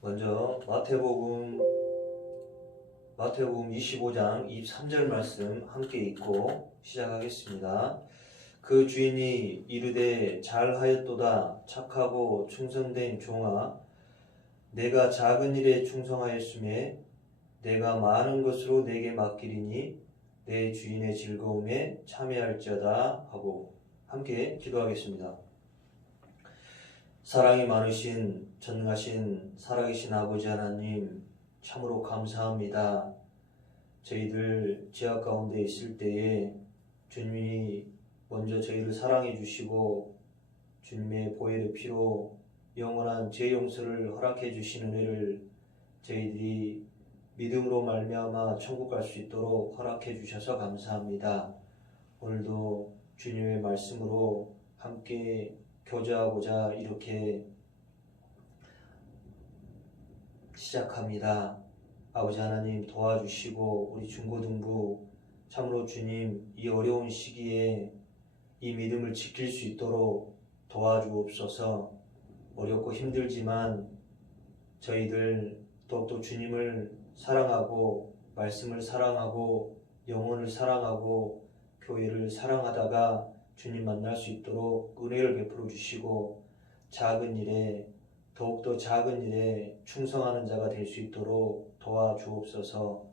먼저 마태복음 25장 23절 말씀 함께 읽고 시작하겠습니다. 그 주인이 이르되 잘하였도다 착하고 충성된 종아, 내가 작은 일에 충성하였음에 내가 많은 것으로 내게 맡기리니 내 주인의 즐거움에 참여할지어다 하고 함께 기도하겠습니다. 사랑이 많으신 전능하신 살아계신 아버지 하나님, 참으로 감사합니다. 저희들 죄악 가운데 있을 때에 주님이 먼저 저희를 사랑해 주시고 주님의 보혈의 피로 영원한 죄 용서를 허락해 주신 은혜를 저희들이 믿음으로 말미암아 천국 갈 수 있도록 허락해 주셔서 감사합니다. 오늘도 주님의 말씀으로 함께 교제하고자 이렇게 시작합니다. 아버지 하나님 도와주시고 우리 중고등부 참으로 주님 이 어려운 시기에 이 믿음을 지킬 수 있도록 도와주옵소서. 어렵고 힘들지만 저희들 더욱더 주님을 사랑하고 말씀을 사랑하고 영혼을 사랑하고 교회를 사랑하다가 주님 만날 수 있도록 은혜를 베풀어 주시고 작은 일에 더욱더 작은 일에 충성하는 자가 될 수 있도록 도와주옵소서.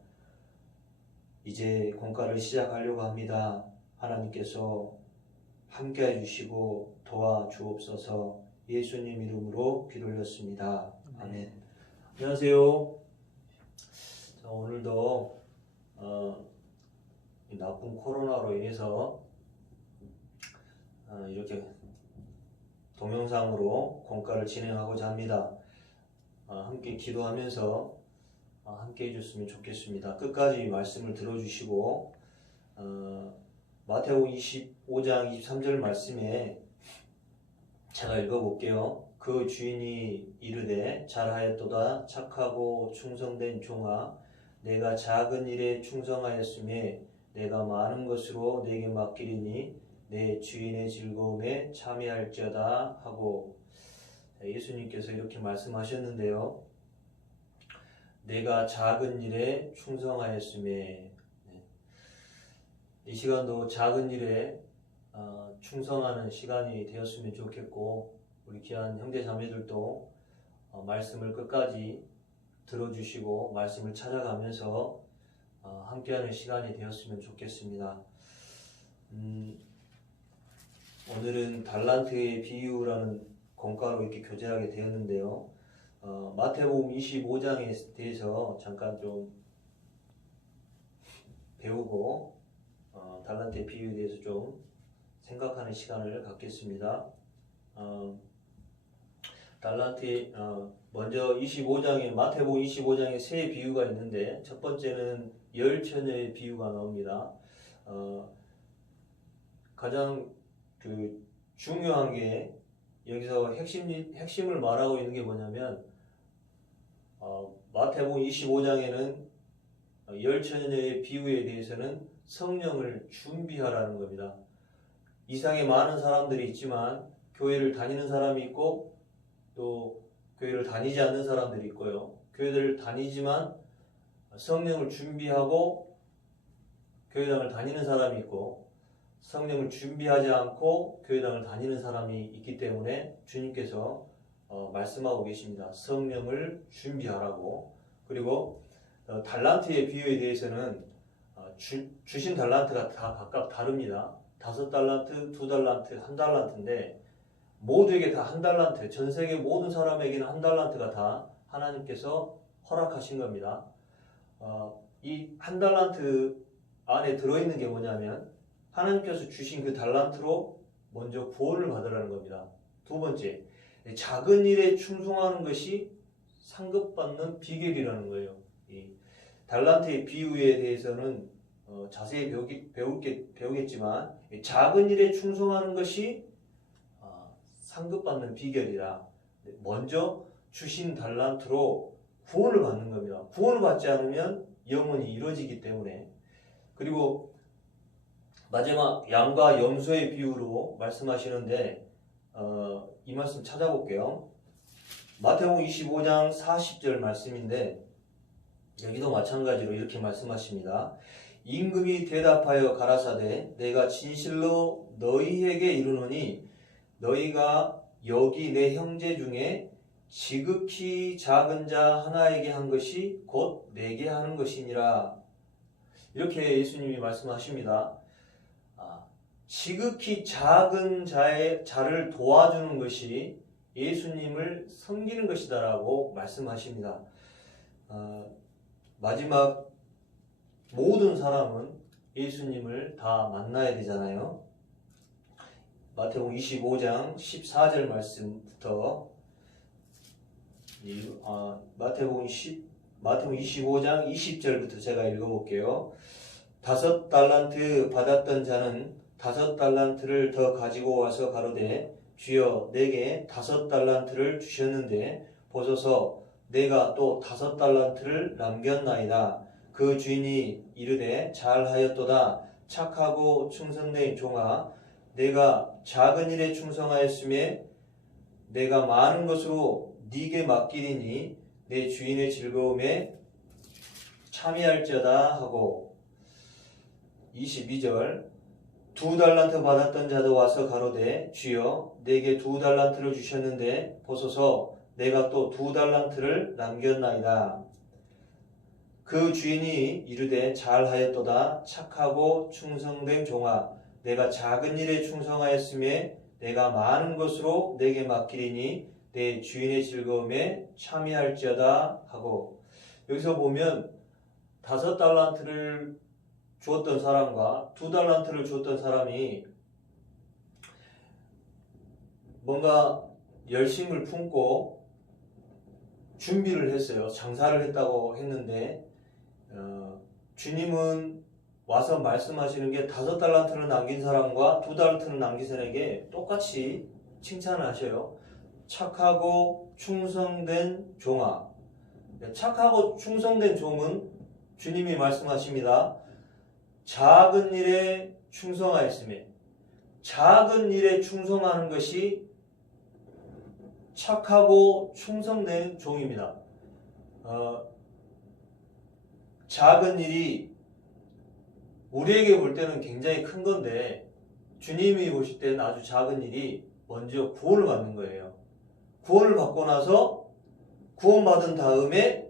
이제 공과를 시작하려고 합니다. 하나님께서 함께해 주시고 도와주옵소서. 예수님 이름으로 기도 올렸습니다. 아멘. 안녕하세요. 자, 오늘도 이 나쁜 코로나로 인해서 이렇게 동영상으로 공과를 진행하고자 합니다. 함께 기도하면서 함께 해줬으면 좋겠습니다. 끝까지 말씀을 들어주시고 마태복음 25장 23절 말씀에 제가 읽어볼게요. 그 주인이 이르되 잘하였도다 착하고 충성된 종아, 내가 작은 일에 충성하였음에 내가 많은 것으로 내게 맡기리니 내 주인의 즐거움에 참여할지어다 하고 예수님께서 이렇게 말씀하셨는데요. 내가 작은 일에 충성하였음에, 이 시간도 작은 일에 충성하는 시간이 되었으면 좋겠고 우리 귀한 형제 자매들도 말씀을 끝까지 들어주시고 말씀을 찾아가면서 함께하는 시간이 되었으면 좋겠습니다. 오늘은 달란트의 비유라는 공과로 이렇게 교제하게 되었는데요. 마태복음 25장에 대해서 잠깐 좀 배우고 달란트의 비유에 대해서 좀 생각하는 시간을 갖겠습니다. 달란트의 먼저 25장에 마태복음 25장에 세 비유가 있는데 첫 번째는 열 처녀의 비유가 나옵니다. 가장 중요한 게 여기서 핵심을 말하고 있는 게 뭐냐면 마태복음 25장에는 열 처녀의 비유에 대해서는 성령을 준비하라는 겁니다. 이상에 많은 사람들이 있지만 교회를 다니는 사람이 있고 또 교회를 다니지 않는 사람들이 있고요. 교회를 다니지만 성령을 준비하고 교회당을 다니는 사람이 있고 성령을 준비하지 않고 교회당을 다니는 사람이 있기 때문에 주님께서 말씀하고 계십니다. 성령을 준비하라고. 그리고 달란트의 비유에 대해서는 주신 달란트가 다 각각 다릅니다. 5달란트, 2달란트, 1달란트인데 모두에게 다 1달란트, 전 세계 모든 사람에게는 1달란트가 다 하나님께서 허락하신 겁니다. 이 1달란트 안에 들어있는 게 뭐냐면 하나님께서 주신 그 달란트로 먼저 구원을 받으라는 겁니다. 두 번째, 작은 일에 충성하는 것이 상급받는 비결이라는 거예요. 이 달란트의 비유에 대해서는 자세히 배우겠지만 작은 일에 충성하는 것이 상급받는 비결이라 먼저 주신 달란트로 구원을 받는 겁니다. 구원을 받지 않으면 영원히 이루어지기 때문에. 그리고 마지막 양과 염소의 비유로 말씀하시는데 이 말씀 찾아볼게요. 마태복음 25장 40절 말씀인데 여기도 마찬가지로 이렇게 말씀하십니다. 임금이 대답하여 가라사대 내가 진실로 너희에게 이르노니 너희가 여기 내 형제 중에 지극히 작은 자 하나에게 한 것이 곧 내게 하는 것이니라. 이렇게 예수님이 말씀하십니다. 지극히 작은 자를 도와주는 것이 예수님을 섬기는 것이다라고 말씀하십니다. 마지막 모든 사람은 예수님을 다 만나야 되잖아요. 마태복음 25장 14절 말씀부터 마태복음 25장 20절부터 제가 읽어볼게요. 5달란트 받았던 자는 5달란트를 더 가지고 와서 가로되 주여 내게 5달란트를 주셨는데 보소서 내가 또 5달란트를 남겼나이다. 그 주인이 이르되 잘하였도다. 착하고 충성된 종아 내가 작은 일에 충성하였음에 내가 많은 것으로 네게 맡기리니 내 주인의 즐거움에 참여할지어다 하고 22절 2달란트 받았던 자도 와서 가로되 주여 내게 2달란트를 주셨는데 보소서 내가 또 2달란트를 남겼나이다. 그 주인이 이르되 잘하였도다. 착하고 충성된 종아 내가 작은 일에 충성하였음에 내가 많은 것으로 내게 맡기리니 내 주인의 즐거움에 참여할지어다 하고 여기서 보면 5달란트를 주었던 사람과 2달란트를 주었던 사람이 뭔가 열심을 품고 준비를 했어요. 장사를 했다고 했는데 주님은 와서 말씀하시는 게 5달란트를 남긴 사람과 2달란트를 남긴 사람에게 똑같이 칭찬을 하셔요. 착하고 충성된 종아. 착하고 충성된 종은 주님이 말씀하십니다. 작은 일에 충성하였음에 작은 일에 충성하는 것이 착하고 충성된 종입니다. 작은 일이 우리에게 볼 때는 굉장히 큰 건데 주님이 보실 때는 아주 작은 일이 먼저 구원을 받는 거예요. 구원을 받고 나서 구원받은 다음에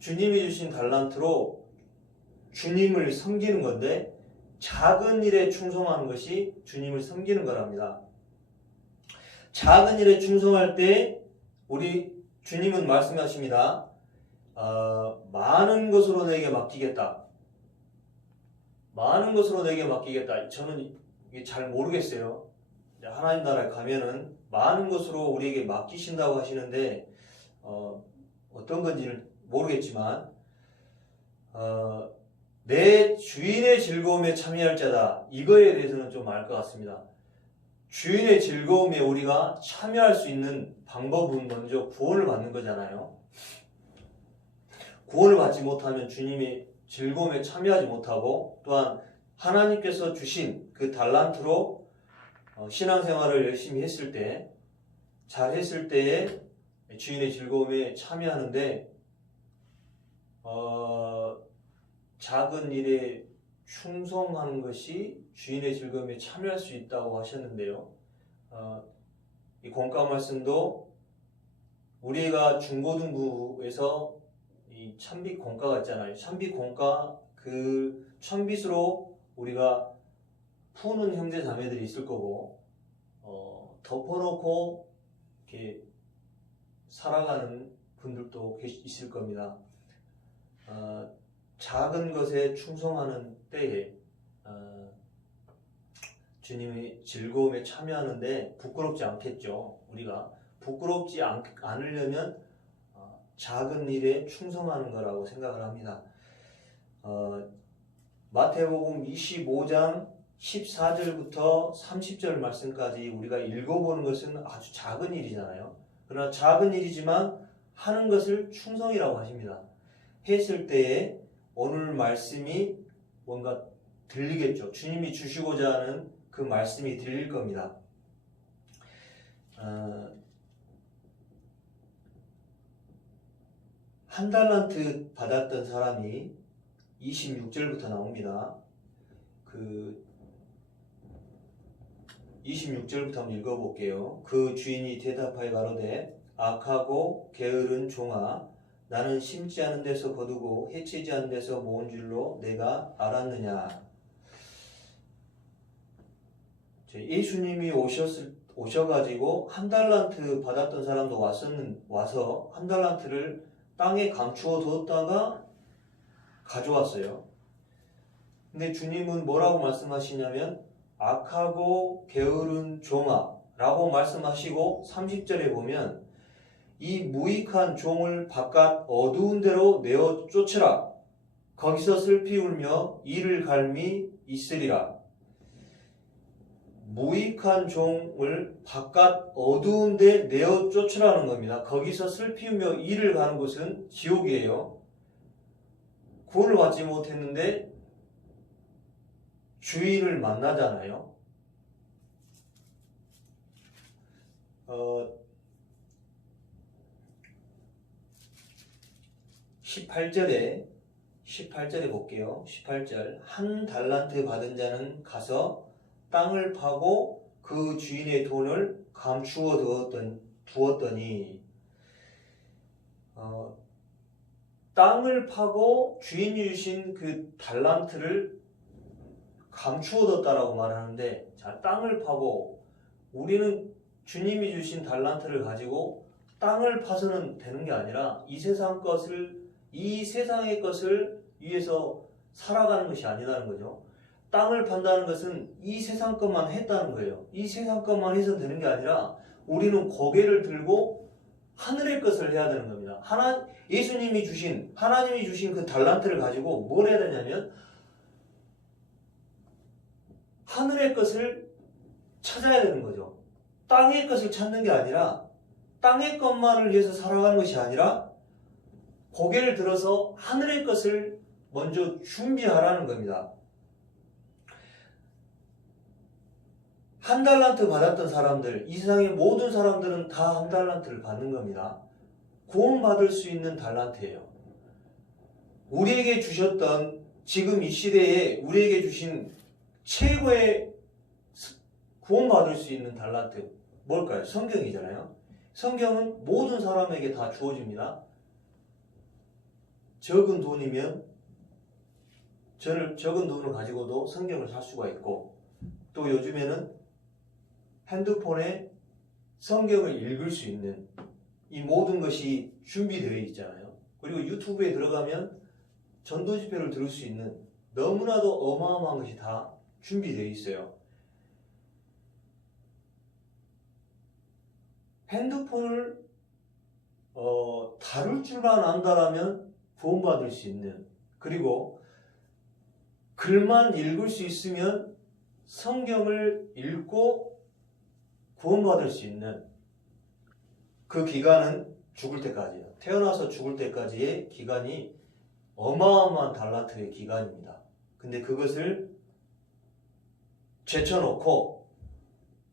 주님이 주신 달란트로 주님을 섬기는 건데 작은 일에 충성하는 것이 주님을 섬기는 거랍니다. 작은 일에 충성할 때 우리 주님은 말씀하십니다. 많은 것으로 내게 맡기겠다. 많은 것으로 내게 맡기겠다. 저는 이게 잘 모르겠어요. 하나님 나라에 가면은 많은 것으로 우리에게 맡기신다고 하시는데 어떤 건지는 모르겠지만 내 주인의 즐거움에 참여할 자다. 이거에 대해서는 좀 알 것 같습니다. 주인의 즐거움에 우리가 참여할 수 있는 방법은 먼저 구원을 받는 거잖아요. 구원을 받지 못하면 주님의 즐거움에 참여하지 못하고 또한 하나님께서 주신 그 달란트로 신앙생활을 열심히 했을 때 잘했을 때에 주인의 즐거움에 참여하는데 작은 일에 충성하는 것이 주인의 즐거움에 참여할 수 있다고 하셨는데요. 이 권가 말씀도 우리가 중고등부에서 이 천빛 권가가 있잖아요. 천빛 권가 그 천빛으로 우리가 푸는 형제 자매들이 있을 거고 덮어놓고 이렇게 살아가는 분들도 있을 겁니다. 작은 것에 충성하는 때에 주님의 즐거움에 참여하는데 부끄럽지 않겠죠. 우리가 부끄럽지 않으려면 작은 일에 충성하는 거라고 생각을 합니다. 마태복음 25장 14절부터 30절 말씀까지 우리가 읽어보는 것은 아주 작은 일이잖아요. 그러나 작은 일이지만 하는 것을 충성이라고 하십니다. 했을 때에 오늘 말씀이 뭔가 들리겠죠. 주님이 주시고자 하는 그 말씀이 들릴 겁니다. 한 달란트 받았던 사람이 26절부터 나옵니다. 그 26절부터 한번 읽어볼게요. 그 주인이 대답하여 가로되 악하고 게으른 종아, 나는 심지 않은 데서 거두고 해치지 않은 데서 모은 줄로 내가 알았느냐. 예수님이 오셔가지고 한 달란트 받았던 사람도 와서 한 달란트를 땅에 감추어 두었다가 가져왔어요. 근데 주님은 뭐라고 말씀하시냐면 악하고 게으른 종아 라고 말씀하시고 30절에 보면 이 무익한 종을 바깥 어두운 데로 내어 쫓으라. 거기서 슬피 울며 이를 갈미 있으리라. 무익한 종을 바깥 어두운 데 내어 쫓으라는 겁니다. 거기서 슬피 울며 이를 가는 곳은 지옥이에요. 구원을 받지 못했는데 주인을 만나잖아요. 18절에 볼게요. 18절 한 달란트 받은 자는 가서 땅을 파고 그 주인의 돈을 감추어 두었더니 땅을 파고 주인이 주신 그 달란트를 감추어 뒀다라고 말하는데, 자, 땅을 파고 우리는 주님이 주신 달란트를 가지고 땅을 파서는 되는 게 아니라 이 세상의 것을 위해서 살아가는 것이 아니라는 거죠. 땅을 판다는 것은 이 세상 것만 했다는 거예요. 이 세상 것만 해서 되는 게 아니라 우리는 고개를 들고 하늘의 것을 해야 되는 겁니다. 하나님이 주신 그 달란트를 가지고 뭘 해야 되냐면 하늘의 것을 찾아야 되는 거죠. 땅의 것을 찾는 게 아니라 땅의 것만을 위해서 살아가는 것이 아니라 고개를 들어서 하늘의 것을 먼저 준비하라는 겁니다. 한 달란트 받았던 사람들, 이 세상의 모든 사람들은 다 한 달란트를 받는 겁니다. 구원받을 수 있는 달란트예요. 우리에게 주셨던, 지금 이 시대에 우리에게 주신 최고의 구원받을 수 있는 달란트 뭘까요? 성경이잖아요. 성경은 모든 사람에게 다 주어집니다. 적은 돈이면 적은 돈을 가지고도 성경을 살 수가 있고, 또 요즘에는 핸드폰에 성경을 읽을 수 있는 이 모든 것이 준비되어 있잖아요. 그리고 유튜브에 들어가면 전도 집회를 들을 수 있는 너무나도 어마어마한 것이 다 준비되어 있어요. 핸드폰을 다룰 줄만 안다라면 구원받을 수 있는, 그리고 글만 읽을 수 있으면 성경을 읽고 구원받을 수 있는 그 기간은 죽을 때까지예요. 태어나서 죽을 때까지의 기간이 어마어마한 달란트의 기간입니다. 근데 그것을 제쳐놓고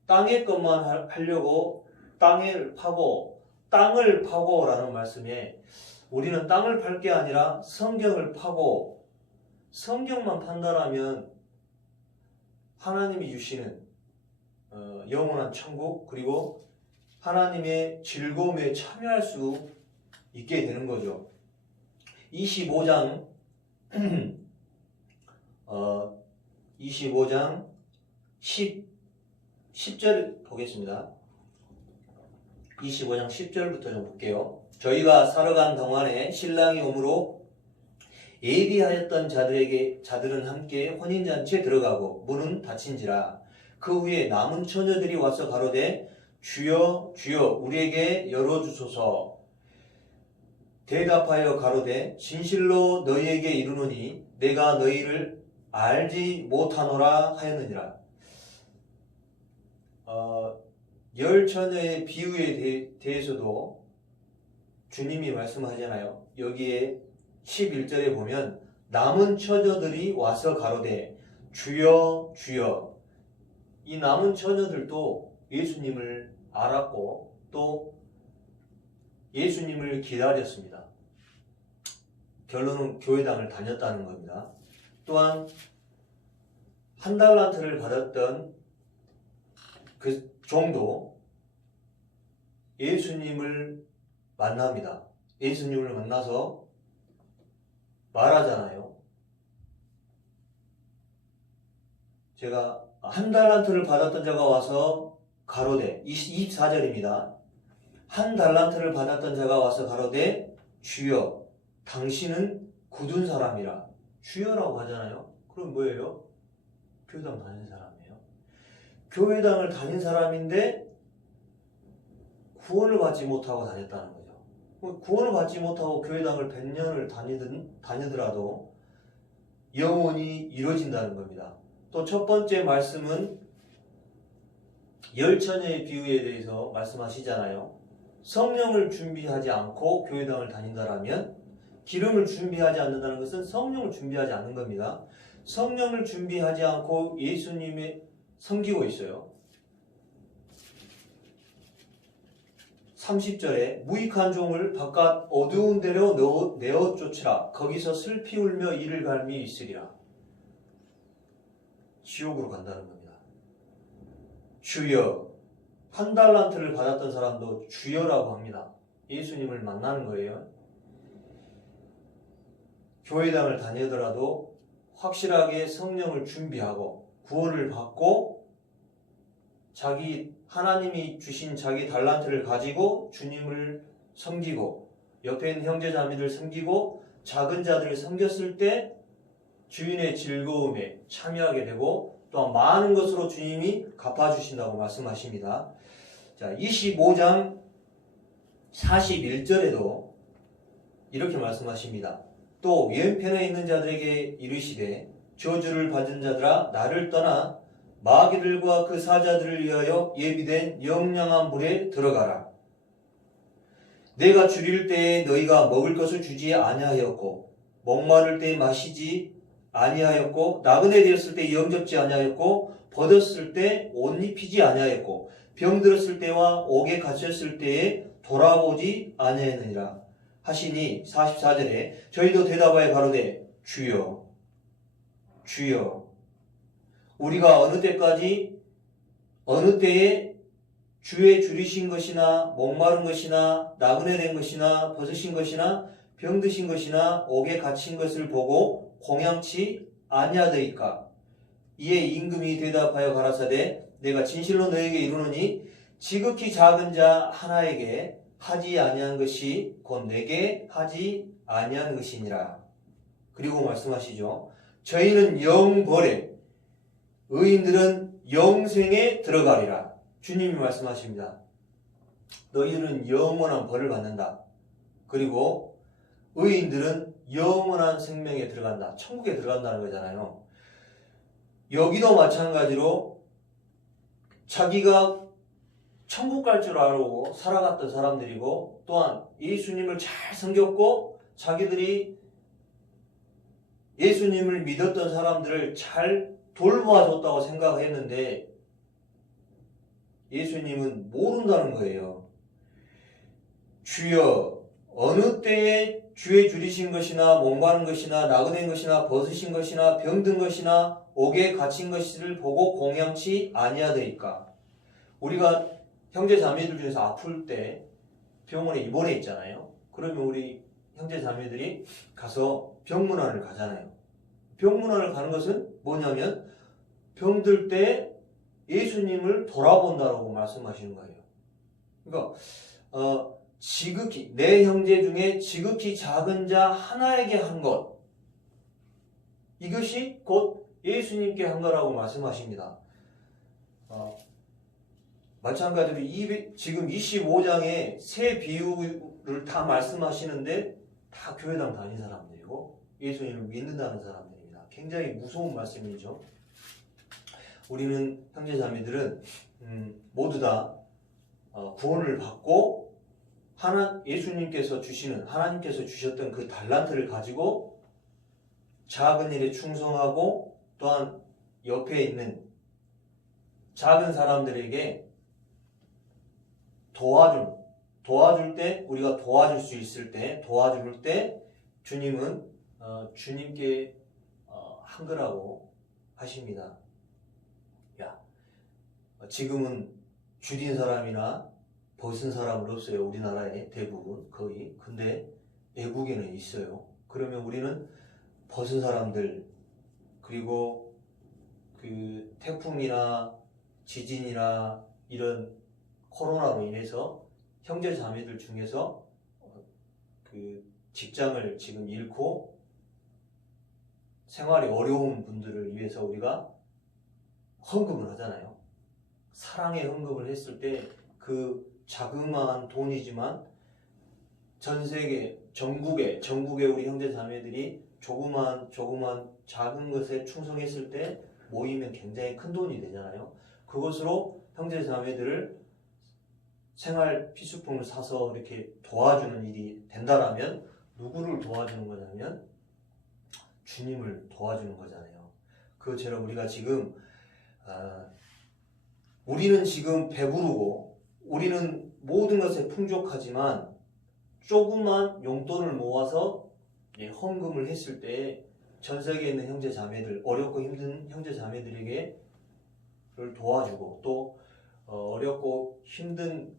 땅의 것만 하려고 땅을 파고라는 말씀에 우리는 땅을 팔 게 아니라 성경을 파고 성경만 판다라면 하나님이 주시는 영원한 천국, 그리고 하나님의 즐거움에 참여할 수 있게 되는 거죠. 25장 10절 보겠습니다. 25장 10절부터 좀 볼게요. 저희가 살아간 동안에 신랑이 오므로 예비하였던 자들은 함께 혼인잔치에 들어가고 문은 닫힌지라. 그 후에 남은 처녀들이 와서 가로되 주여 주여 우리에게 열어주소서. 대답하여 가로되 진실로 너희에게 이르노니 내가 너희를 알지 못하노라 하였느니라. 열 처녀의 비유에 대해서도 주님이 말씀하잖아요. 여기에 11절에 보면 남은 처녀들이 와서 가로되 주여 주여. 이 남은 처녀들도 예수님을 알았고 또 예수님을 기다렸습니다. 결론은 교회당을 다녔다는 겁니다. 또한 한 달란트를 받았던 그 종도 예수님을 만납니다. 예수님을 만나서 말하잖아요. 제가 한 달란트를 받았던 자가 와서 가로되 24절입니다. 한 달란트를 받았던 자가 와서 가로되 주여 당신은 굳은 사람이라. 주여라고 하잖아요. 그럼 뭐예요? 교회당 다닌 사람이에요. 교회당을 다닌 사람인데 구원을 받지 못하고 다녔다는 거죠. 구원을 받지 못하고 교회당을 100년을 다니더라도 영원히 이루어진다는 겁니다. 또 첫 번째 말씀은 열처녀의 비유에 대해서 말씀하시잖아요. 성령을 준비하지 않고 교회당을 다닌다라면 기름을 준비하지 않는다는 것은 성령을 준비하지 않는 겁니다. 성령을 준비하지 않고 예수님의 섬기고 있어요. 30절에 무익한 종을 바깥 어두운 데로 내어 쫓으라. 거기서 슬피 울며 이를 갈미 있으리라. 지옥으로 간다는 겁니다. 주여. 한 달란트를 받았던 사람도 주여라고 합니다. 예수님을 만나는 거예요. 교회당을 다니더라도 확실하게 성령을 준비하고 구원을 받고 자기 하나님이 주신 자기 달란트를 가지고 주님을 섬기고 옆에 있는 형제자매들 섬기고 작은 자들을 섬겼을 때 주인의 즐거움에 참여하게 되고 또한 많은 것으로 주님이 갚아주신다고 말씀하십니다. 자, 25장 41절에도 이렇게 말씀하십니다. 또 왼편에 있는 자들에게 이르시되 저주를 받은 자들아 나를 떠나 마귀들과 그 사자들을 위하여 예비된 영량한 불에 들어가라. 내가 줄일 때에 너희가 먹을 것을 주지 아니하였고 목마를 때에 마시지 아니하였고 나그네 되었을 때 영접지 아니하였고 벗었을 때 옷 입히지 아니하였고 병들었을 때와 옥에 갇혔을 때에 돌아보지 아니하였느니라 하시니 44절에 저희도 대답하여 가로되 주여 주여 우리가 어느 때까지 어느 때에 주의 줄이신 것이나 목마른 것이나 나그네 된 것이나 벗으신 것이나 병드신 것이나 옥에 갇힌 것을 보고 공양치 아니하더이까. 이에 임금이 대답하여 가라사대 내가 진실로 너에게 이르노니 지극히 작은 자 하나에게 하지 아니한 것이 곧 내게 하지 아니한 것이니라. 그리고 말씀하시죠. 저희는 영벌에 의인들은 영생에 들어가리라. 주님이 말씀하십니다. 너희는 영원한 벌을 받는다. 그리고 의인들은 영원한 생명에 들어간다. 천국에 들어간다는 거잖아요. 여기도 마찬가지로 자기가 천국 갈 줄 알고 살아갔던 사람들이고 또한 예수님을 잘 섬겼고 자기들이 예수님을 믿었던 사람들을 잘 돌보아줬다고 생각했는데 예수님은 모른다는 거예요. 주여 어느 때에 주의 줄이신 것이나 목마른 것이나 나그네인 것이나 벗으신 것이나 병든 것이나 옥에 갇힌 것을 보고 공양치 아니하더이까. 우리가 형제 자매들 중에서 아플 때 병원에 입원해 있잖아요. 그러면 우리 형제 자매들이 가서 병문안을 가잖아요. 병문안을 가는 것은 뭐냐면 병들 때 예수님을 돌아본다라고 말씀하시는 거예요. 그러니까 지극히 내 형제 중에 지극히 작은 자 하나에게 한 것, 이것이 곧 예수님께 한 거라고 말씀하십니다. 마찬가지로 지금 25장에 세 비유를 다 말씀하시는데 다 교회당 다닌 사람들이고 예수님을 믿는다는 사람들입니다. 굉장히 무서운 말씀이죠. 우리는 형제자매들은 모두 다 구원을 받고 예수님께서 주시는 하나님께서 주셨던 그 달란트를 가지고 작은 일에 충성하고 또한 옆에 있는 작은 사람들에게 도와줄 때 우리가 도와줄 수 있을 때 도와줄 때 주님은 주님께 한 거라고 하십니다. 야, 지금은 줄인 사람이나 벗은 사람은 없어요. 우리나라에 대부분 거의. 근데 외국에는 있어요. 그러면 우리는 벗은 사람들, 그리고 그 태풍이나 지진이나 이런 코로나로 인해서 형제 자매들 중에서 그 직장을 지금 잃고 생활이 어려운 분들을 위해서 우리가 헌금을 하잖아요. 사랑의 헌금을 했을 때 그 자그마한 돈이지만 전 세계 전국에 우리 형제 자매들이 조그만 작은 것에 충성했을 때 모이면 굉장히 큰 돈이 되잖아요. 그것으로 형제 자매들을 생활 필수품을 사서 이렇게 도와주는 일이 된다라면 누구를 도와주는 거냐면 주님을 도와주는 거잖아요. 그것처럼 우리가 지금 우리는 지금 배부르고 우리는 모든 것에 풍족하지만 조그만 용돈을 모아서 헌금을 했을 때 전 세계에 있는 형제 자매들, 어렵고 힘든 형제 자매들에게 도와주고 또 어렵고 힘든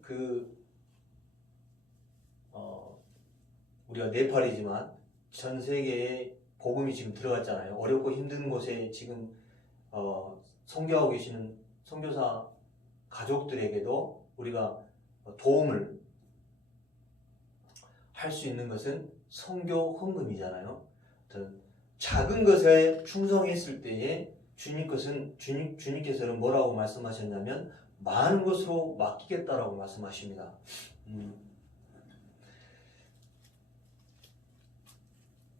우리가 네팔이지만 전 세계에 복음이 지금 들어갔잖아요. 어렵고 힘든 곳에 지금 선교하고 계시는 선교사 가족들에게도 우리가 도움을 할 수 있는 것은 선교 헌금이잖아요. 작은 것에 충성했을 때에 주님께서는 뭐라고 말씀하셨냐면 많은 것으로 맡기겠다라고 말씀하십니다.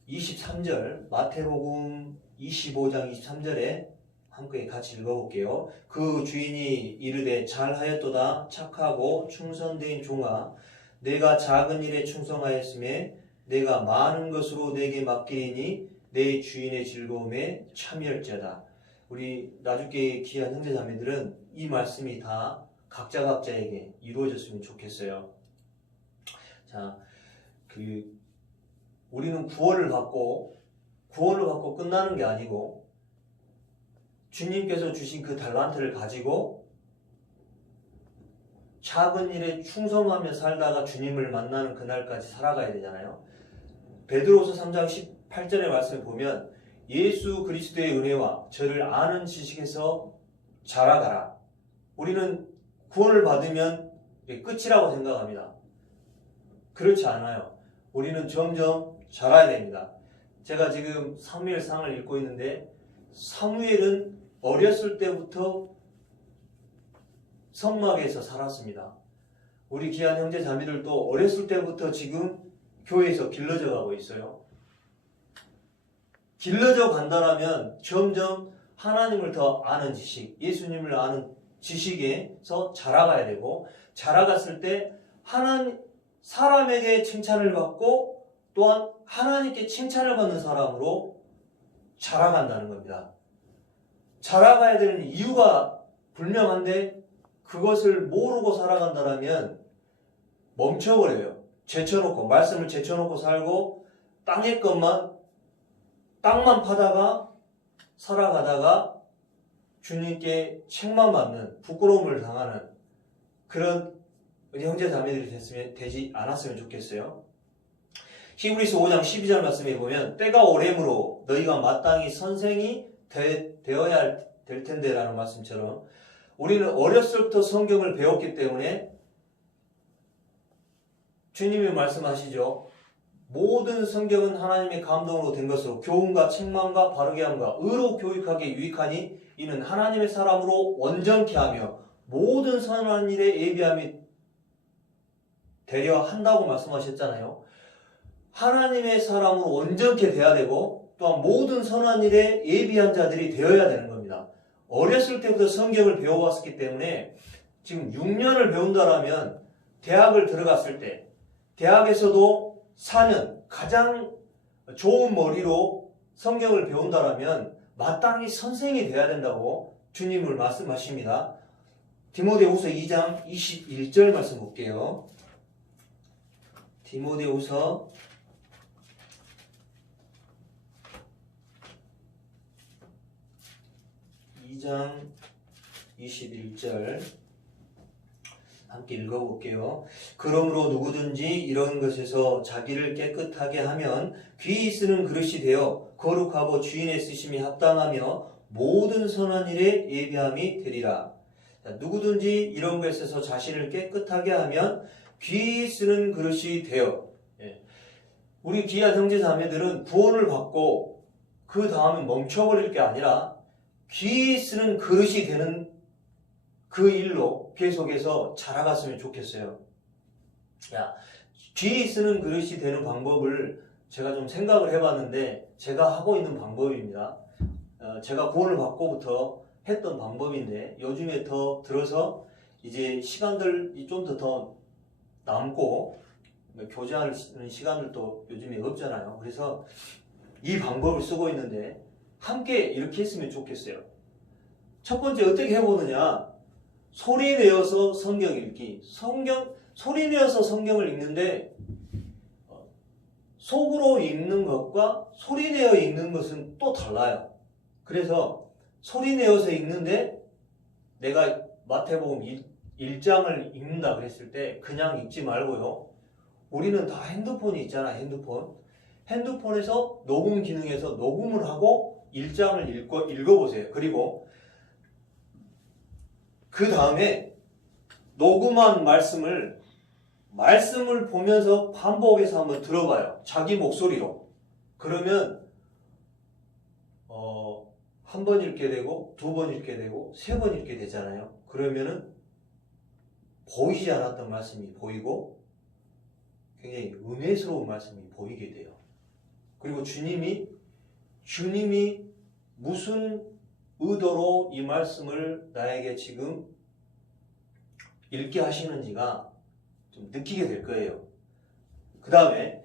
23절 마태복음 25장 23절에 함께 같이 읽어볼게요. 그 주인이 이르되 잘하였도다 착하고 충성된 종아 내가 작은 일에 충성하였음에 내가 많은 것으로 내게 맡기리니 내 주인의 즐거움에 참여할지어다. 우리 나주교회 귀한 형제자매들은 이 말씀이 다 각자에게 이루어졌으면 좋겠어요. 자, 우리는 구원을 받고 끝나는 게 아니고 주님께서 주신 그 달란트를 가지고 작은 일에 충성하며 살다가 주님을 만나는 그날까지 살아가야 되잖아요. 베드로후서 3장 18절의 말씀을 보면 예수 그리스도의 은혜와 저를 아는 지식에서 자라가라. 우리는 구원을 받으면 끝이라고 생각합니다. 그렇지 않아요. 우리는 점점 자라야 됩니다. 제가 지금 사무엘상을 읽고 있는데 사무엘은 어렸을 때부터 성막에서 살았습니다. 우리 귀한 형제 자매들도 어렸을 때부터 지금 교회에서 길러져 가고 있어요. 길러져 간다라면 점점 하나님을 더 아는 지식, 예수님을 아는 지식에서 자라가야 되고 자라갔을 때 사람에게 칭찬을 받고 또한 하나님께 칭찬을 받는 사람으로 자라간다는 겁니다. 자라가야 되는 이유가 분명한데 그것을 모르고 살아간다면 멈춰버려요. 말씀을 제쳐놓고 살고 땅만 파다가 살아가다가 주님께 책만 받는 부끄러움을 당하는 그런 우리 형제 자매들이 되지 않았으면 좋겠어요. 히브리서 5장 12절 말씀에 보면 때가 오래므로 너희가 마땅히 선생이 되어야 될 텐데 라는 말씀처럼 우리는 어렸을 때부터 성경을 배웠기 때문에 주님이 말씀하시죠. 모든 성경은 하나님의 감동으로 된 것으로 교훈과 책망과 바르게 함과 의로 교육하기에 유익하니 이는 하나님의 사람으로 원정케 하며 모든 선한 일에 예비함이 되려 한다고 말씀하셨잖아요. 하나님의 사람으로 온전케 돼야 되고 또한 모든 선한 일에 예비한 자들이 되어야 되는 겁니다. 어렸을 때부터 성경을 배워왔기 때문에 지금 6년을 배운다라면 대학을 들어갔을 때 대학에서도 4년 가장 좋은 머리로 성경을 배운다라면 마땅히 선생이 돼야 된다고 주님을 말씀하십니다. 디모데후서 2장 21절 말씀 볼게요. 디모데후서 2장 21절 함께 읽어볼게요. 그러므로 누구든지 이런 것에서 자기를 깨끗하게 하면 귀히 쓰는 그릇이 되어 거룩하고 주인의 쓰심이 합당하며 모든 선한 일에 예비함이 되리라. 자, 누구든지 이런 것에서 자신을 깨끗하게 하면 귀히 쓰는 그릇이 되어. 예. 우리 귀한 형제 자매들은 구원을 받고 그 다음에 멈춰버릴 게 아니라 귀히 쓰는 그릇이 되는 그 일로 계속해서 자라갔으면 좋겠어요. 야, 귀히 쓰는 그릇이 되는 방법을 제가 좀 생각을 해봤는데 제가 하고 있는 방법입니다. 제가 구원을 받고부터 했던 방법인데 요즘에 더 들어서 이제 시간들이 좀 더 남고 교제하는 시간들도 요즘에 없잖아요. 그래서 이 방법을 쓰고 있는데 함께 이렇게 했으면 좋겠어요. 첫 번째 어떻게 해보느냐, 소리 내어서 성경 읽기. 소리 내어서 성경을 읽는데 속으로 읽는 것과 소리 내어 읽는 것은 또 달라요. 그래서 소리 내어서 읽는데 내가 마태복음 1장을 읽는다 그랬을 때 그냥 읽지 말고요. 우리는 다 핸드폰이 있잖아. 핸드폰에서 녹음 기능에서 녹음을 하고 1장을 읽어보세요. 그리고 그 다음에 녹음한 말씀을 보면서 반복해서 한번 들어봐요. 자기 목소리로. 그러면 한 번 읽게 되고 두 번 읽게 되고 세 번 읽게 되잖아요. 그러면은 보이지 않았던 말씀이 보이고 굉장히 은혜스러운 말씀이 보이게 돼요. 그리고 주님이 무슨 의도로 이 말씀을 나에게 지금 읽게 하시는지가 좀 느끼게 될 거예요. 그 다음에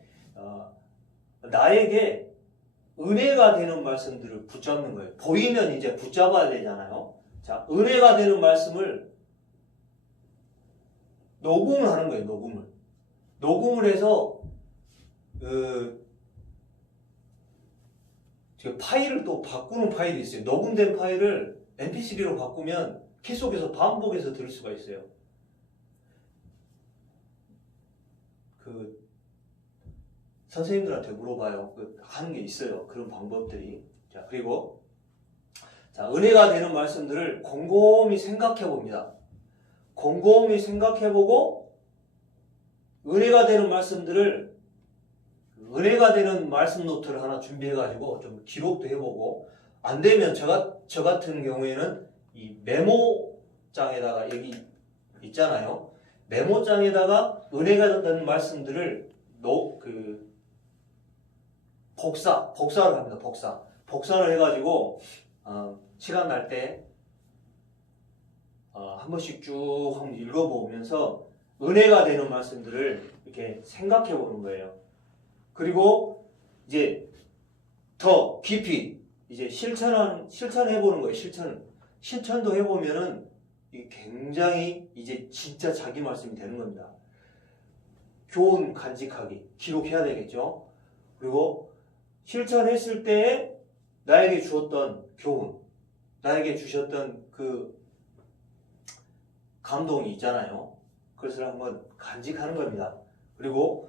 나에게 은혜가 되는 말씀들을 붙잡는 거예요. 보이면 이제 붙잡아야 되잖아요. 자, 은혜가 되는 말씀을 녹음을 하는 거예요. 녹음을 해서 파일을 또 바꾸는 파일이 있어요. 녹음된 파일을 mp3로 바꾸면 계속해서 반복해서 들을 수가 있어요. 선생님들한테 물어봐요. 하는 게 있어요. 그런 방법들이. 자, 그리고 은혜가 되는 말씀들을 곰곰이 생각해 봅니다. 곰곰이 생각해 보고 은혜가 되는 말씀들을 은혜가 되는 말씀 노트를 하나 준비해가지고 좀 기록도 해보고, 안 되면 저 같은 경우에는 이 메모장에다가 여기 있잖아요. 메모장에다가 은혜가 되는 말씀들을 복사를 합니다. 복사를 해가지고 시간 날 때 한 번씩 쭉 한번 읽어보면서 은혜가 되는 말씀들을 이렇게 생각해 보는 거예요. 그리고 이제 더 깊이 이제 실천해 보는 거예요. 실천도 해보면은 이게 굉장히 이제 진짜 자기 말씀이 되는 겁니다. 교훈 간직하기, 기록해야 되겠죠. 그리고 실천했을 때에 나에게 주었던 교훈, 나에게 주셨던 그 감동이 있잖아요. 그것을 한번 간직하는 겁니다. 그리고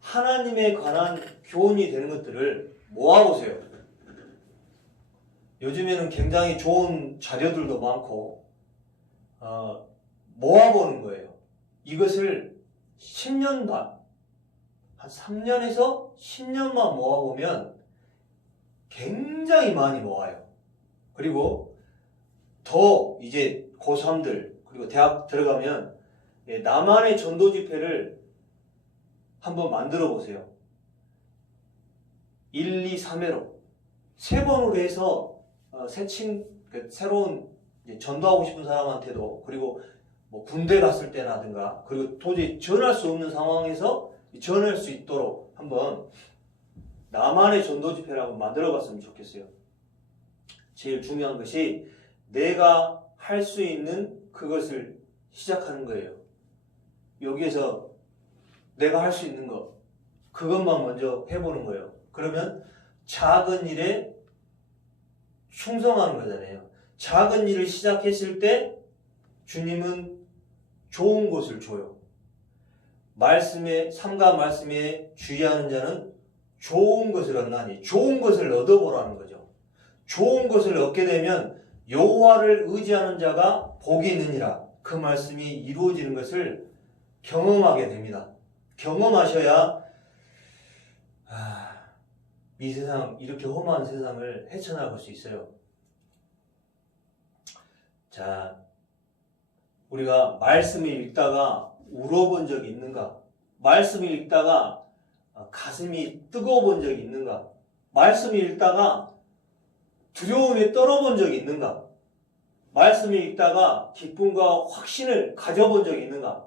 하나님에 관한 교훈이 되는 것들을 모아보세요. 요즘에는 굉장히 좋은 자료들도 많고 모아보는 거예요. 이것을 10년간, 한 3년에서 10년만 모아보면 굉장히 많이 모아요. 그리고 더 이제 고3들, 그리고 대학 들어가면 나만의 전도 집회를 한번 만들어 보세요. 1, 2, 3회로 3번으로 해서 새로운 전도하고 싶은 사람한테도, 그리고 뭐 군대 갔을 때라든가, 그리고 도저히 전할 수 없는 상황에서 전할 수 있도록 한번 나만의 전도 집회라고 만들어 봤으면 좋겠어요. 제일 중요한 것이 내가 할 수 있는 그것을 시작하는 거예요. 여기에서 내가 할 수 있는 것, 그것만 먼저 해보는 거예요. 그러면 작은 일에 충성하는 거잖아요. 작은 일을 시작했을 때 주님은 좋은 것을 줘요. 삼가 말씀에 주의하는 자는 좋은 것을 얻나니, 좋은 것을 얻어보라는 거죠. 좋은 것을 얻게 되면 여호와를 의지하는 자가 복이 있느니라. 그 말씀이 이루어지는 것을 경험하게 됩니다. 경험하셔야 이 세상, 이렇게 험한 세상을 헤쳐나갈 수 있어요. 자, 우리가 말씀을 읽다가 울어본 적이 있는가? 말씀을 읽다가 가슴이 뜨거워본 적이 있는가? 말씀을 읽다가 두려움에 떨어본 적이 있는가? 말씀을 읽다가 기쁨과 확신을 가져본 적이 있는가?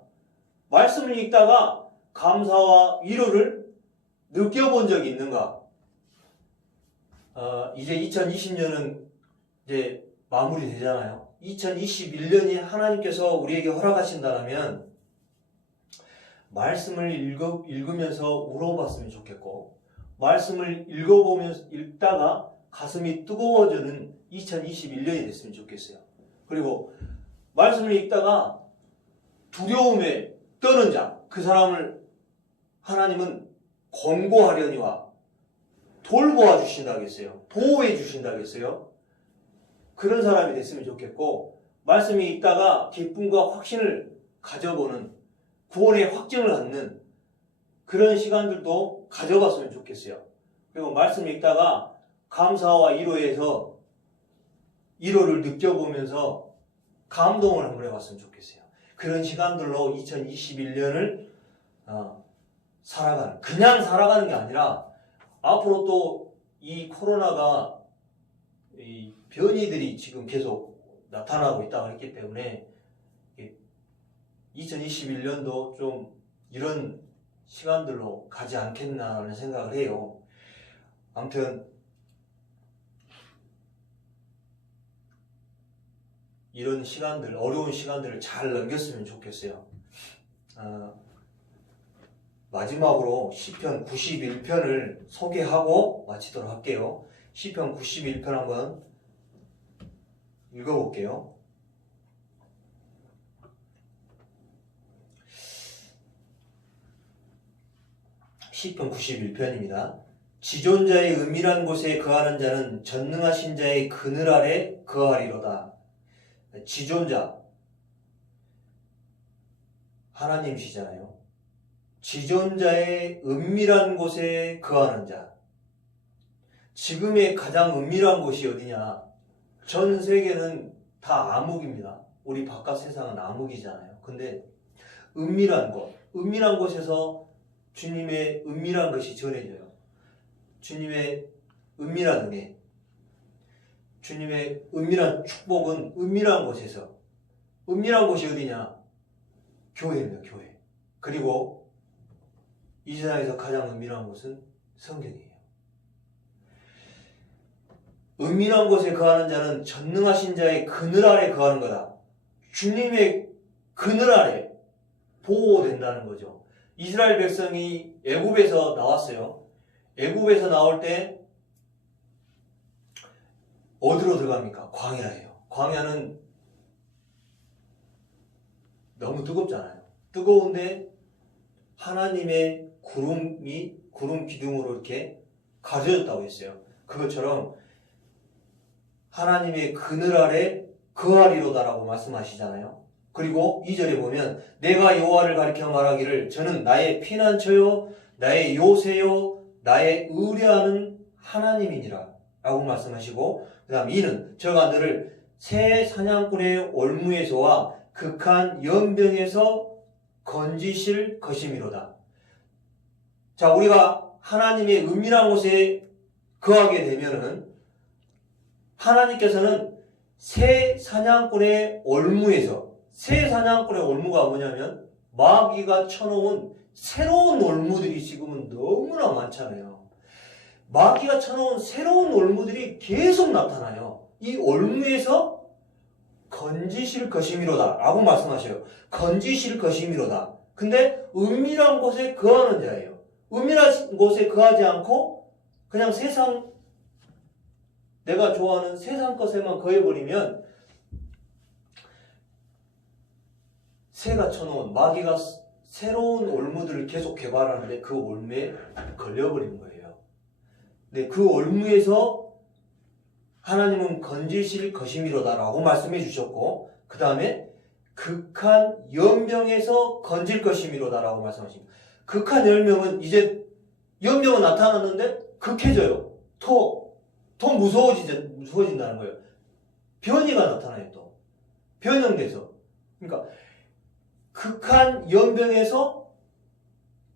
말씀을 읽다가 감사와 위로를 느껴본 적이 있는가? 이제 2020년은 이제 마무리 되잖아요. 2021년이 하나님께서 우리에게 허락하신다면 말씀을 읽으면서 울어봤으면 좋겠고, 말씀을 읽다가 가슴이 뜨거워지는 2021년이 됐으면 좋겠어요. 그리고 말씀을 읽다가 두려움에 떠는 자, 그 사람을 하나님은 권고하려니와 돌보아 주신다겠어요. 보호해 주신다겠어요. 그런 사람이 됐으면 좋겠고, 말씀을 읽다가 기쁨과 확신을 가져보는, 구원의 확증을 갖는 그런 시간들도 가져봤으면 좋겠어요. 그리고 말씀을 읽다가 감사와 위로를 느껴보면서 감동을 한번 해봤으면 좋겠어요. 그런 시간들로 2021년을 그냥 살아가는 게 아니라, 앞으로 또 이 코로나가 이 변이들이 지금 계속 나타나고 있다고 했기 때문에 2021년도 좀 이런 시간들로 가지 않겠나라는 생각을 해요. 아무튼 이런 시간들, 어려운 시간들을 잘 넘겼으면 좋겠어요. 마지막으로 시편 91편을 소개하고 마치도록 할게요. 시편 91편 한번 읽어볼게요. 시편 91편입니다. 지존자의 은밀한 곳에 거하는 자는 전능하신 자의 그늘 아래 거하리로다. 지존자, 하나님이시잖아요. 지존자의 은밀한 곳에 거하는 자. 지금의 가장 은밀한 곳이 어디냐? 전 세계는 다 암흑입니다. 우리 바깥 세상은 암흑이잖아요. 근데 은밀한 곳에서 주님의 은밀한 것이 전해져요. 주님의 은밀한 은혜, 주님의 은밀한 축복은 은밀한 곳에서. 은밀한 곳이 어디냐? 교회입니다. 교회. 그리고 이 세상에서 가장 은밀한 곳은 성경이에요. 은밀한 곳에 거하는 자는 전능하신 자의 그늘 아래 거하는 거다. 주님의 그늘 아래 보호된다는 거죠. 이스라엘 백성이 애굽에서 나왔어요. 애굽에서 나올 때 어디로 들어갑니까? 광야예요. 광야는 너무 뜨겁잖아요. 뜨거운데 하나님의 구름 기둥으로 이렇게 가려졌다고 했어요. 그것처럼 하나님의 그늘 아래 거하리로다라고 말씀하시잖아요. 그리고 2절에 보면 내가 여호와를 가리켜 말하기를 저는 나의 피난처요 나의 요새요 나의 의뢰하는 하나님이니라 라고 말씀하시고, 그 다음 2는 저가 너를 새 사냥꾼의 올무에서와 극한 연병에서 건지실 것이미로다. 자, 우리가 하나님의 은밀한 곳에 거하게 되면은 하나님께서는 새 사냥꾼의 올무에서, 새 사냥꾼의 올무가 뭐냐면 마귀가 쳐놓은 새로운 올무들이 지금은 너무나 많잖아요. 마귀가 쳐놓은 새로운 올무들이 계속 나타나요. 이 올무에서 건지실 것이미로다 라고 말씀하셔요. 건지실 것이미로다. 근데 은밀한 곳에 거하는 자예요. 은밀한 곳에 거하지 않고 그냥 세상, 내가 좋아하는 세상 것에만 거해버리면 새가 쳐놓은 마귀가 새로운 올무들을 계속 개발하는데 그 올무에 걸려버린 거예요. 근데 그 올무에서 하나님은 건지실 것이미로다라고 말씀해 주셨고, 그 다음에 극한 연병에서 건질 것이미로다라고 말씀하십니다. 극한 연병은 이제 연병은 나타났는데 극해져요. 더 무서워진다는 거예요. 변이가 나타나요. 또 변형돼서. 그러니까 극한 연병에서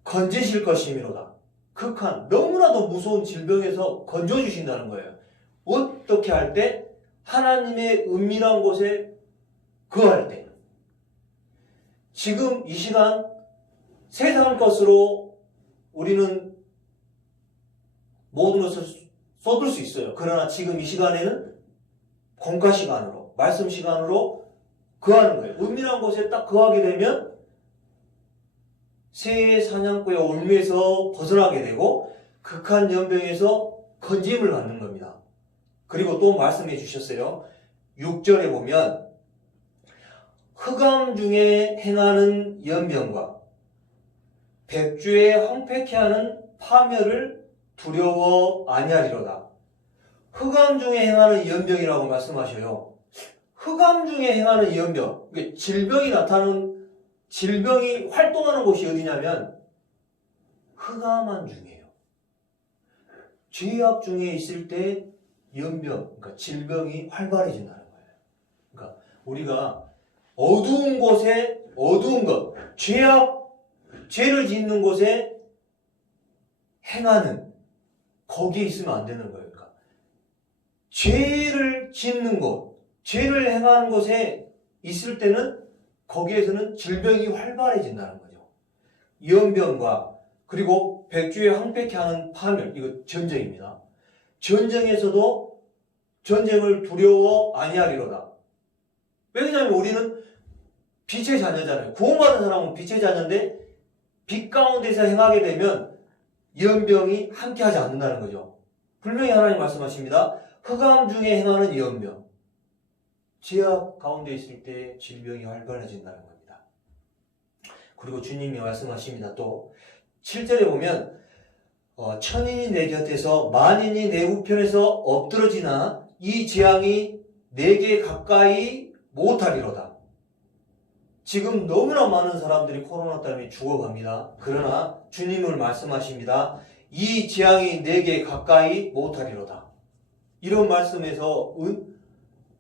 건지실 것이미로다. 극한 너무나도 무서운 질병에서 건져주신다는 거예요. 어떻게 할 때? 하나님의 은밀한 곳에 거할 때. 지금 이 시간 세상 것으로 우리는 모든 것을 쏟을 수 있어요. 그러나 지금 이 시간에는 공과 시간으로, 말씀 시간으로 거하는 거예요. 은밀한 곳에 딱 거하게 되면 새의 사냥꾼의 올무에서 벗어나게 되고 극한 연병에서 건짐을 받는 겁니다. 그리고 또 말씀해 주셨어요. 6절에 보면 흑암 중에 행하는 연병과 백주에 황폐케 하는 파멸을 두려워 아니하리로다. 흑암 중에 행하는 연병이라고 말씀하셔요. 흑암 중에 행하는 연병, 질병이 활동하는 곳이 어디냐면 흑암한 중이에요. 죄악 중에 있을 때 연병, 그러니까 질병이 활발해진다는 거예요. 그러니까 우리가 어두운 곳에 어두운 것, 죄를 짓는 곳에 행하는, 거기에 있으면 안 되는 거예요. 그러니까 죄를 짓는 곳, 죄를 행하는 곳에 있을 때는 거기에서는 질병이 활발해진다는 거죠. 연병과 그리고 백주에 황폐케 하는 파멸, 이거 전쟁입니다. 전쟁에서도 전쟁을 두려워 아니하리로다. 왜냐하면 우리는 빛의 자녀잖아요. 구원받은 사람은 빛의 자녀인데 빛 가운데서 행하게 되면 연병이 함께하지 않는다는 거죠. 분명히 하나님 말씀하십니다. 흑암 중에 행하는 연병, 죄악 가운데 있을 때 질병이 활발해진다는 겁니다. 그리고 주님이 말씀하십니다. 또 7절에 보면 천인이 내 곁에서 만인이 내 우편에서 엎드러지나 이 재앙이 내게 가까이 못하리로다. 지금 너무나 많은 사람들이 코로나 때문에 죽어갑니다. 그러나 주님을 말씀하십니다. 이 재앙이 내게 가까이 못하리로다. 이런 말씀에서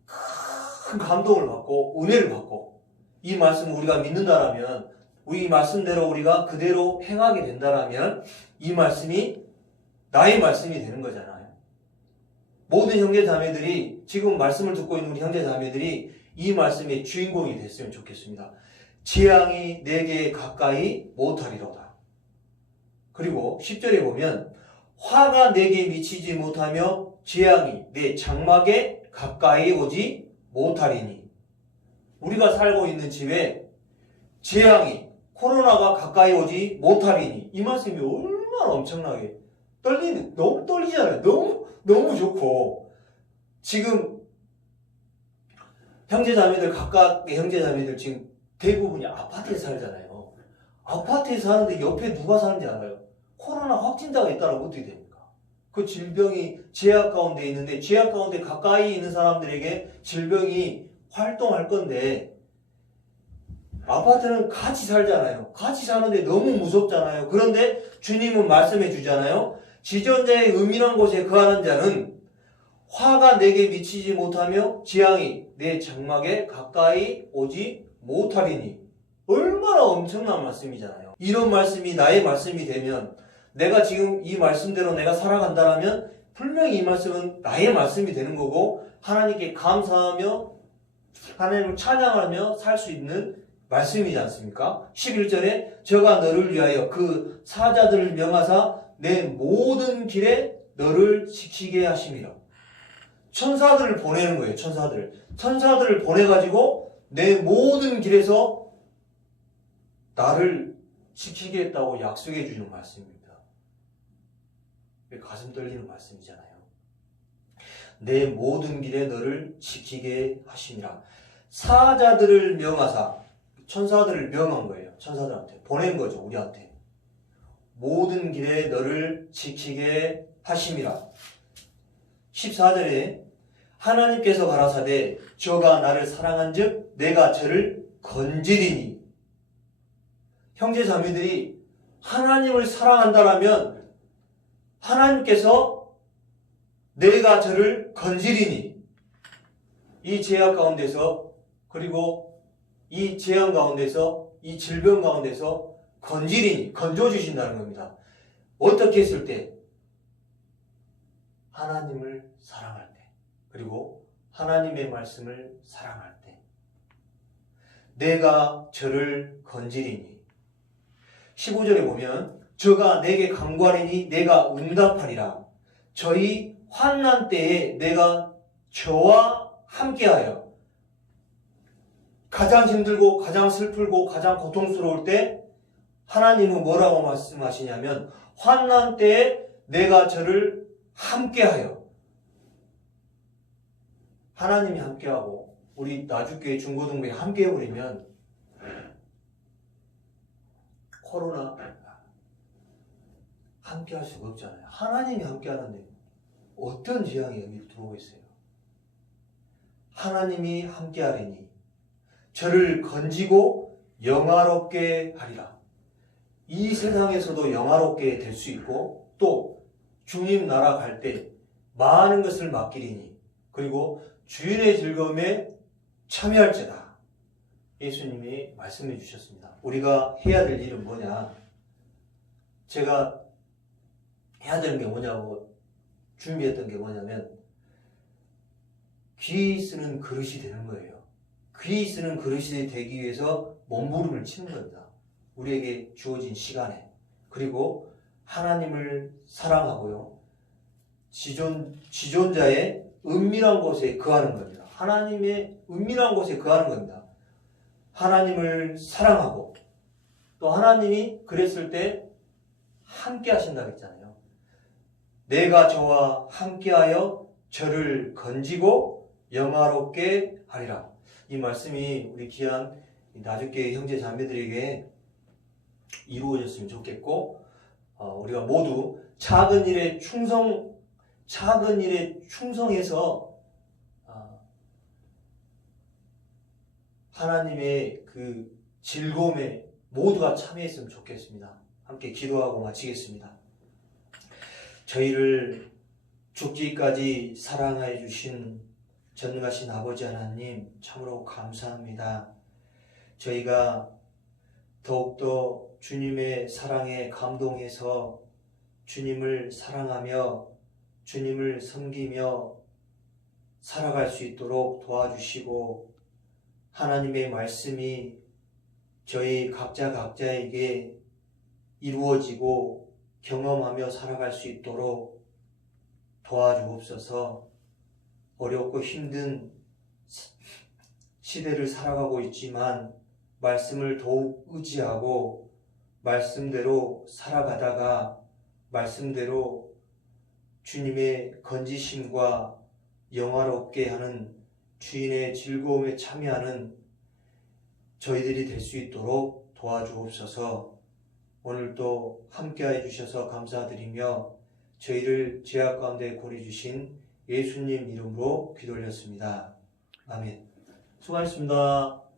큰 감동을 받고 은혜를 받고, 이 말씀을 우리가 믿는다라면, 이 말씀대로 우리가 그대로 행하게 된다라면 이 말씀이 나의 말씀이 되는 거잖아요. 모든 형제 자매들이, 지금 말씀을 듣고 있는 우리 형제 자매들이 이 말씀의 주인공이 됐으면 좋겠습니다. 재앙이 내게 가까이 못하리로다. 그리고 10절에 보면 화가 내게 미치지 못하며 재앙이 내 장막에 가까이 오지 못하리니. 우리가 살고 있는 집에 재앙이, 코로나가 가까이 오지 못하리니, 이 말씀이 얼마나 엄청나게 너무 떨리잖아요. 너무 좋고. 지금 형제자매들, 각각의 형제자매들 지금 대부분이 아파트에 살잖아요. 아파트에 사는데 옆에 누가 사는지 알아요? 코로나 확진자가 있다면 어떻게 됩니까? 그 질병이 죄악 가운데 있는데, 죄악 가운데 가까이 있는 사람들에게 질병이 활동할 건데, 아파트는 같이 살잖아요. 같이 사는데 너무 무섭잖아요. 그런데 주님은 말씀해 주잖아요. 지존자의 은밀한 곳에 거하는 자는 화가 내게 미치지 못하며 재앙이 내 장막에 가까이 오지 못하리니. 얼마나 엄청난 말씀이잖아요. 이런 말씀이 나의 말씀이 되면, 내가 지금 이 말씀대로 내가 살아간다면 분명히 이 말씀은 나의 말씀이 되는 거고, 하나님께 감사하며 하나님을 찬양하며 살 수 있는 말씀이지 않습니까? 11절에 저가 너를 위하여 그 사자들을 명하사 내 모든 길에 너를 지키게 하심이라. 천사들을 보내는 거예요. 천사들을 보내가지고 내 모든 길에서 나를 지키겠다고 약속해 주는 말씀입니다. 가슴 떨리는 말씀이잖아요. 내 모든 길에 너를 지키게 하심이라. 사자들을 명하사, 천사들을 명한 거예요. 천사들한테 보낸 거죠. 우리한테. 모든 길에 너를 지키게 하심이라. 14절에 하나님께서 가라사대 저가 나를 사랑한즉 내가 저를 건지리니. 형제 자매들이 하나님을 사랑한다라면 하나님께서 내가 저를 건지리니, 이 죄악 가운데서, 그리고 이 재앙 가운데서, 이 질병 가운데서 건지리니, 건져주신다는 겁니다. 어떻게 했을 때? 하나님을 사랑할 때, 그리고 하나님의 말씀을 사랑할 때. 내가 저를 건지리니. 15절에 보면 저가 내게 간구하리니 내가 응답하리라. 저희 환난 때에 내가 저와 함께하여. 가장 힘들고 가장 슬프고 가장 고통스러울 때 하나님은 뭐라고 말씀하시냐면 환난 때에 내가 저를 함께하여. 하나님이 함께하고 우리 나주교회 중고등부에 함께해버리면 코로나 함께할 수가 없잖아요. 하나님이 함께하는데 어떤 재앙이 여기 들어오고 있어요. 하나님이 함께하리니 저를 건지고 영화롭게 하리라. 이 세상에서도 영화롭게 될 수 있고 또 주님 나라 갈 때 많은 것을 맡기리니 그리고 주인의 즐거움에 참여할지다. 예수님이 말씀해 주셨습니다. 우리가 해야 될 일은 뭐냐? 제가 해야 되는 게 뭐냐고 준비했던 게 뭐냐면 귀 쓰는 그릇이 되는 거예요. 귀 쓰는 그릇이 되기 위해서 몸부림을 치는 겁니다. 우리에게 주어진 시간에. 그리고 하나님을 사랑하고요. 지존자의 은밀한 곳에 거하는 겁니다. 하나님의 은밀한 곳에 거하는 겁니다. 하나님을 사랑하고 또 하나님이 그랬을 때 함께 하신다고 했잖아요. 내가 저와 함께하여 저를 건지고 영화롭게 하리라. 이 말씀이 우리 귀한 나주교회 형제 자매들에게 이루어졌으면 좋겠고 우리가 모두 작은 일에 충성해서 하나님의 그 즐거움에 모두가 참여했으면 좋겠습니다. 함께 기도하고 마치겠습니다. 저희를 죽기까지 사랑하여 주신 전능하신 아버지 하나님 참으로 감사합니다. 저희가 더욱더 주님의 사랑에 감동해서 주님을 사랑하며 주님을 섬기며 살아갈 수 있도록 도와주시고 하나님의 말씀이 저희 각자에게 이루어지고 경험하며 살아갈 수 있도록 도와주옵소서. 어렵고 힘든 시대를 살아가고 있지만 말씀을 더욱 의지하고 말씀대로 살아가다가 말씀대로 주님의 건지심과 영화롭게 하는 주인의 즐거움에 참여하는 저희들이 될 수 있도록 도와주옵소서. 오늘도 함께해 주셔서 감사드리며 저희를 죄악 가운데 구원해주신 예수님 이름으로 기도 올렸습니다. 아멘. 수고하셨습니다.